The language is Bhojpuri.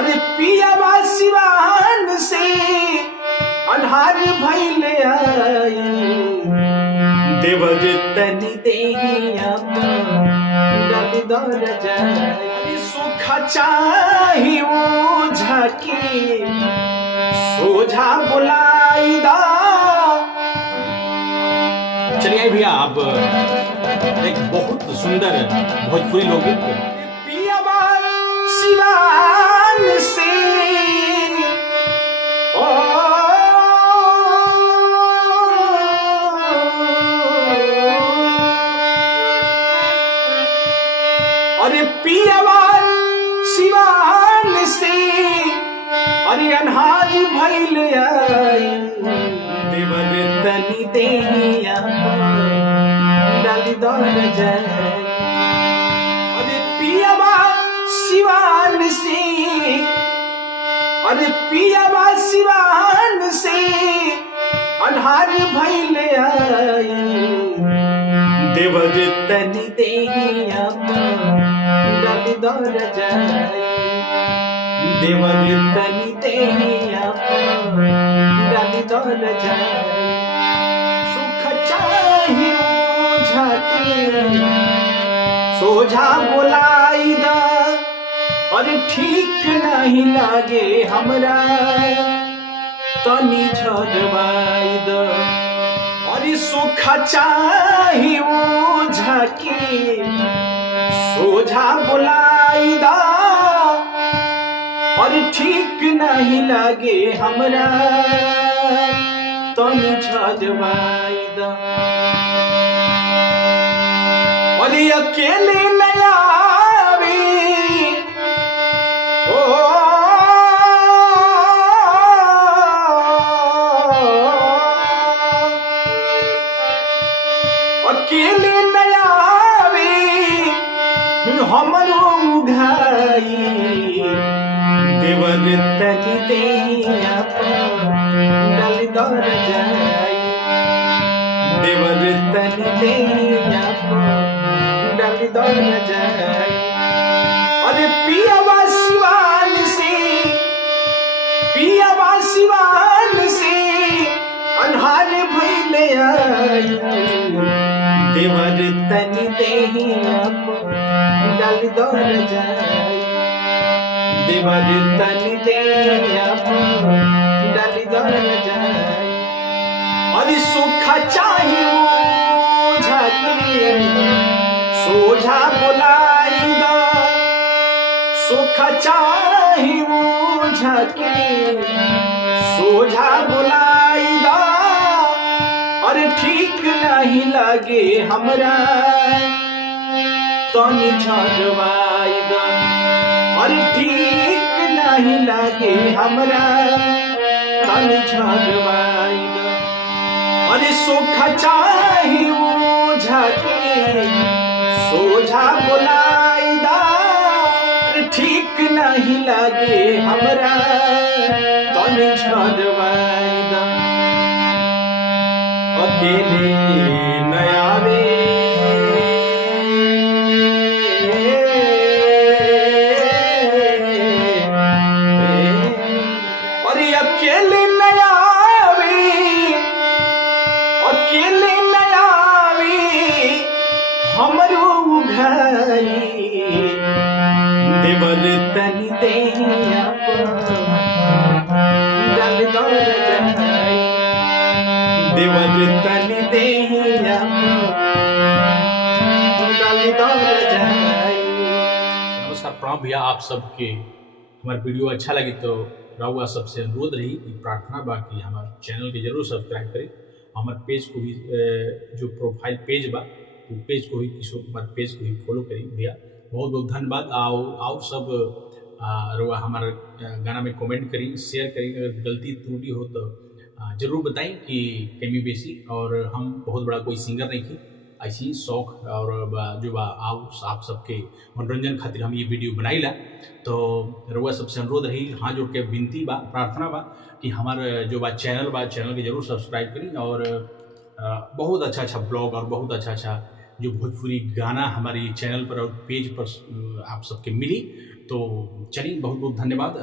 अरे पियावा सिवान से अन्हार भइले देवर तनी देहिया डल दर जाए सुख चाही ओझा के सोझा बुलाई दा। चलिए भैया आप एक बहुत सुंदर भोजपुरी लोकगीत पियावा सिवान से अरे पियावा सिवान से अरे अन्हार भइले देवर तनी देहिया डाली दर जाए। अरे पियावा सिवान से अरे पियावा सिवान से अन्हार भइले देवर तनी देहिया डाली दर जाए। देवर तनी देहिया डाली दर जाए सुख चाही ओझा के सोझा बुलाई दा। अरे ठीक नहीं लागे हमरा तनी झरवाई दा। अरे सुख चाही ओझा के सोझा बुलाई दा। अरे ठीक नहीं लागे हमरा तनी झरवाई दा। अरे अकेले नया अकेले नयावे हमरो उघाई देवर तनी देहिया डाली दर जाई। देवर तनी देहिया डाली दर जाई। अरे पियावा सिवान से पियावा सिवान से अन्हार भइले देवर तनी देहिया डाली दर जाए। देवर तनी देहिया डाली दर जाए। अरे सुख चाही ओझा के सोझा बुलाई दा। सुख चाही ओझा के सोझा बुलाई दा। अरे ठीक नहीं लागे हमरा तनी झरवाई दा। अरे ठीक नहीं लागे हमरा तनी झरवाई दा। अरे सुख चाही ओझा के सोझा बुलाई दा। अरे ठीक नहीं लागे हमरा तनी झरवाई दा। अकेले नयावे अरे अकेले नयावे अकेले नयावे हमरो उघाई देवर तनी देहिया डाल दर जाई। देवर तनी देहिया डाली दर जाई। नमस्कार प्रणाम भैया आप सबके हमारे वीडियो अच्छा लगे तो रहुआ सबसे अनुरोध रही कि प्रार्थना बा कि हमारे चैनल के जरूर सब्सक्राइब करें। हमारे पेज को भी जो प्रोफाइल पेज बा तो पेज को भी हमारे पेज को भी फॉलो करी भैया। बहुत बहुत धन्यवाद। आओ सब रहुआ हमारे गाना में कमेंट करी शेयर करी। अगर गलती त्रुटि हो तो जरूर बताएं कि कमी बेसी। और हम बहुत बड़ा कोई सिंगर नहीं थी, ऐसी शौक और जो बा आप सबके मनोरंजन खातिर हम ये वीडियो बनाईला। तो रउआ सबसे अनुरोध रही, हाथ जोड़ के विनती बा, प्रार्थना बा कि हमारे जो बा चैनल के जरूर सब्सक्राइब करी। और बहुत अच्छा ब्लॉग और बहुत अच्छा जो भोजपुरी गाना हमारी चैनल पर और पेज पर आप सबके मिली। तो चलिए बहुत बहुत धन्यवाद।